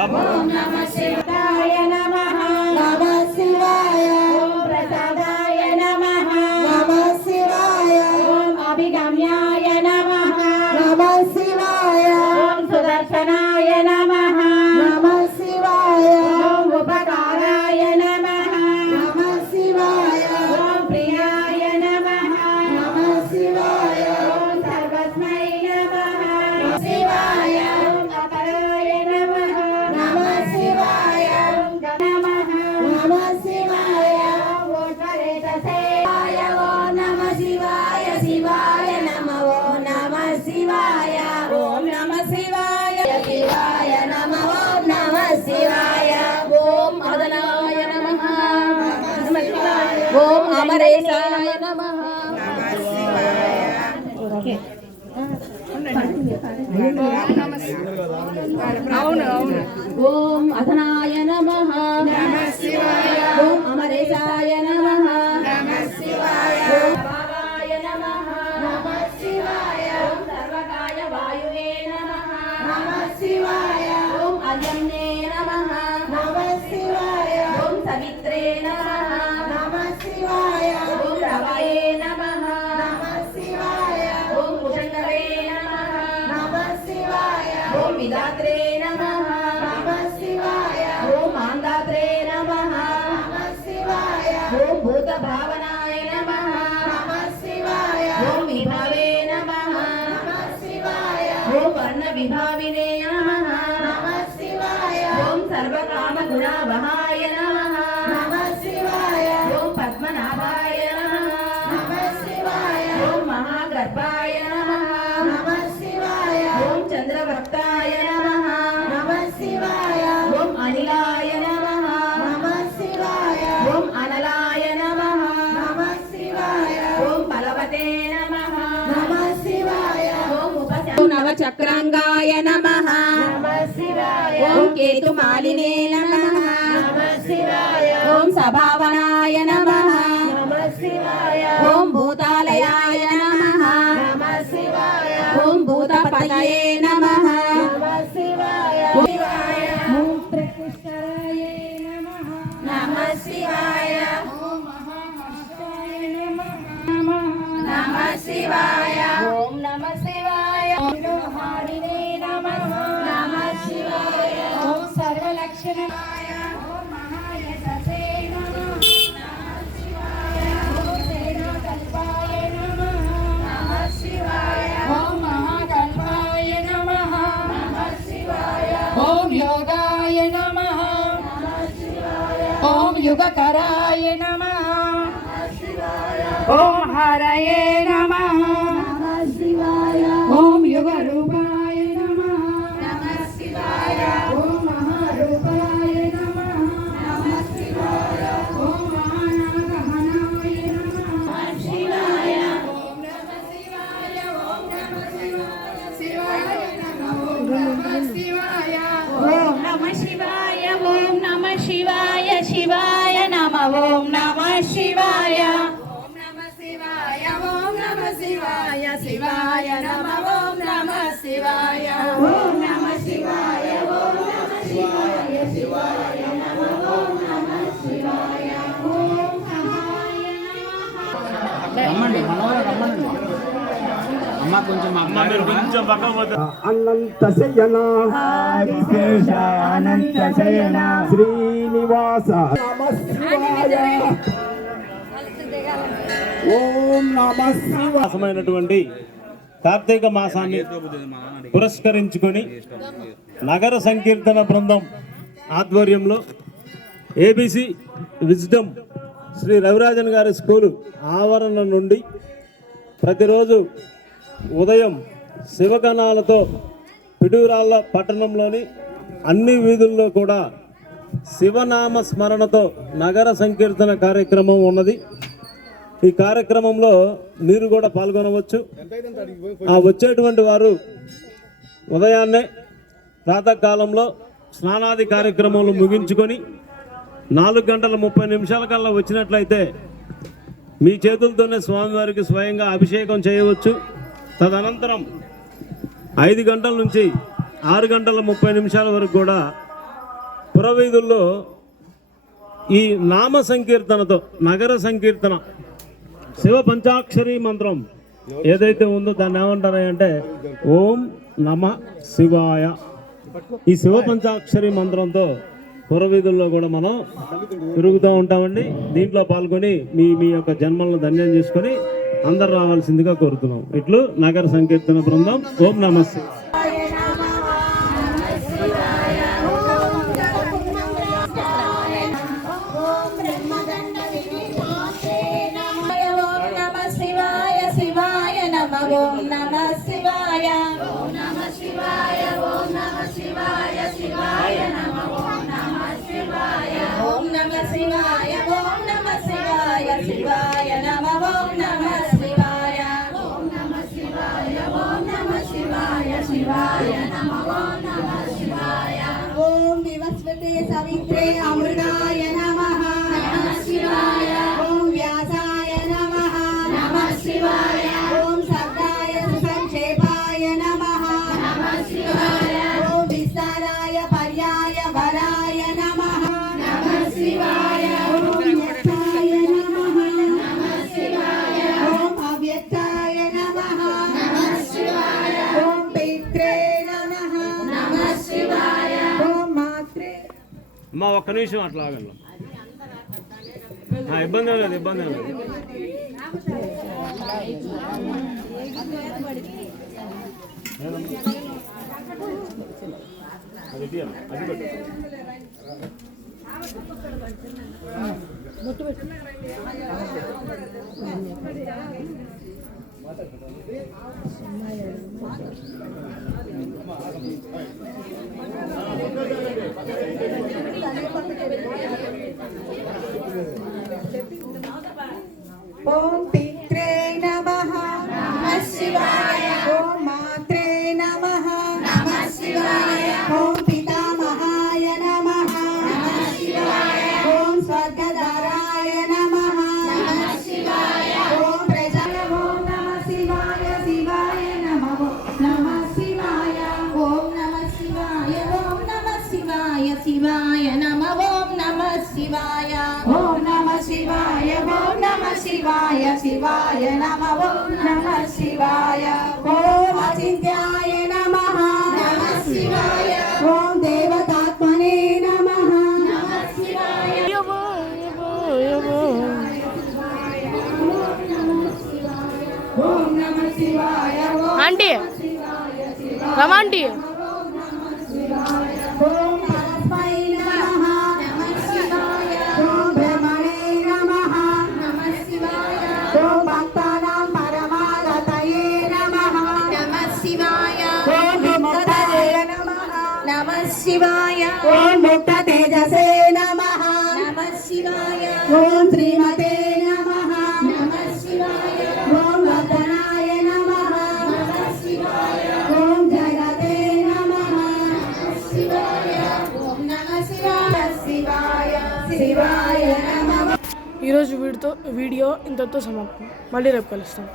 ఓం నమ శివాయ ఓం అధనాయ నమ. ఓం అమరేశాయ నమ. ఓం ఓం సర్వకాయ నమ. ఓం అజన్యే సర్వకామ గుణావహాయ నమః ఓం పద్మనాభాయ నమః. ఓం మహాగర్భాయ నమః. ఓం చంద్రభక్తాయ నమః. ఓం అనిలాయ నమః. ఓం అనలాయ నమః. ఓం బలవతే నమః. ఓం ఉపశ నవచక్రాంగాయ నమః. ఓం కేతుమాలినే నమః ఓం సభావనాయ నమః ఓం భూతాలయాయ నమః ఓం భూతపతయే నమః ఓం నమః శివాయ నమః శివాయ ఓం నమ శివాయ హారిణే సర్వలక్షణాయ ఓం మహాయశసే నమః నమః శివాయ ఓం సేనాకల్పాయ నమః నమః శివాయ ఓం మహాకల్పాయ నమః నమః శివాయ ఓం యోగాయ నమః నమః శివాయ ఓం యుగకరాయ నమః ఓం హరయే నమః శివాయ ఓం నమః శివాయ ఓం నమః శివాయ శివాయ నమః ఓం నమః శివాయ ఓం సహాయ నమః. రమ్మండి మనవరం రమ్మండి. అమ్మ కొంచెం అమ్మ మీరు కొంచెం పక్కన పోతే. అనంత శయన విశేష అనంత శయన. శ్రీనివాస నమ శివాయ. ఓం నమ శివాయ. మాసమైనటువంటి కార్తీక మాసాన్ని పురస్కరించుకొని నగర సంకీర్తన బృందం ఆధ్వర్యంలో ఏబిసి విజ్డమ్ శ్రీ రవిరాజన్ గారి స్కూలు ఆవరణ నుండి ప్రతిరోజు ఉదయం శివగణాలతో పిడుగురాళ్ళ పట్టణంలోని అన్ని వీధుల్లో కూడా శివనామ స్మరణతో నగర సంకీర్తన కార్యక్రమం ఉన్నది. ఈ కార్యక్రమంలో మీరు కూడా పాల్గొనవచ్చు. ఆ వచ్చేటువంటి వారు ఉదయాన్నే ప్రాతకాలంలో స్నానాది కార్యక్రమాలు ముగించుకొని నాలుగు గంటల ముప్పై నిమిషాల కల్లా వచ్చినట్లయితే మీ చేతులతోనే స్వామివారికి స్వయంగా అభిషేకం చేయవచ్చు. తదనంతరం ఐదు గంటల నుంచి ఆరు గంటల ముప్పై నిమిషాల వరకు కూడా పురవీధుల్లో ఈ నామ సంకీర్తనతో నగర సంకీర్తన శివ పంచాక్షరి మంత్రం ఏదైతే ఉందో దాన్ని ఏమంటారు అంటే ఓం నమ శివాయ. ఈ శివ పంచాక్షరి మంత్రంతో పురవీధుల్లో కూడా మనం తిరుగుతూ ఉంటామండి. దీంట్లో పాల్గొని మీ మీ యొక్క జన్మలను ధన్యం చేసుకొని అందరు రావాల్సిందిగా కోరుతున్నాం. ఇట్లు నగర సంకీర్తన బృందం. ఓం నమస్తే ఓం నమ శివాయ ఓం నమ శివాయ. ఓం నమ శివాయ శివాయ నమ ఓం నమ శివాయ ఓం నమ శివాయ ఓం నమ శివాయ శివాయ నమ ఓం నమ శివాయ. ఓం నమ శివాయ ఓం నమ శివాయ శివాయ నమ ఓం నమ శివాయ ఓం వివస్వతే సవిత్రే అమ అమ్మా ఒక్క నిమిషం అట్లా ఆగండి. ఇబ్బంది లేదు ఇబ్బంది లేదు. అది శివాయ ఓం నమః శివాయ ఓం నమః శివాయ శివాయ నమః ఓం నమః శివాయ. ఓం అచింత్యాయ నమః నమః శివాయ. ఓం దేవతాత్మనే నమః ఆంటీ రమాంటీ ఓం శివాయ. ఓం ముక్త తేజసే నమః. నమః శివాయ. ఓం శ్రీమతే నమః. నమః శివాయ. ఓం వదనాయ నమః. నమః శివాయ. ఓం జగతే నమః. శివాయ. ఓం నమః శివాయ. శివాయ. శివాయ నమః. ఈరోజు వీడితో వీడియో ఇంతటితో సమాప్తం. మళ్ళీ రేపు కలుస్తాం.